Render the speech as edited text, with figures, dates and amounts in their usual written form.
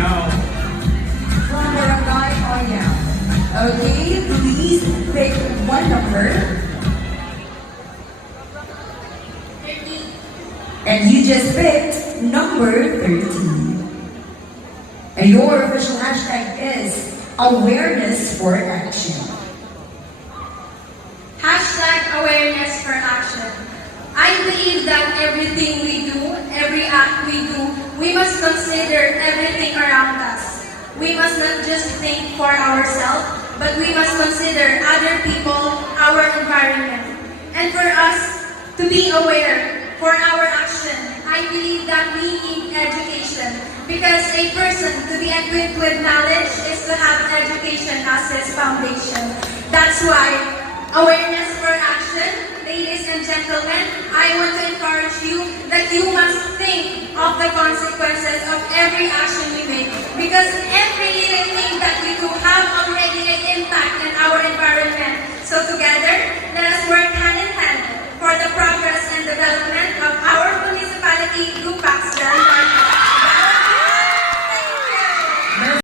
Oyao. From Barangay Oyao. Okay, please pick one number. 30. And you just picked number 13. And your official hashtag is awareness for action. Hashtag awareness for action. I believe that everything we do, every act we do, we must consider everything around us. We must not just think for ourselves, but we must consider other people, our environment. And for us to be aware for our action, I believe that we need education. Because a person to be equipped with knowledge is to have education as his foundation. That's why awareness for action. Ladies and gentlemen, I want to encourage you that you must think of the consequences of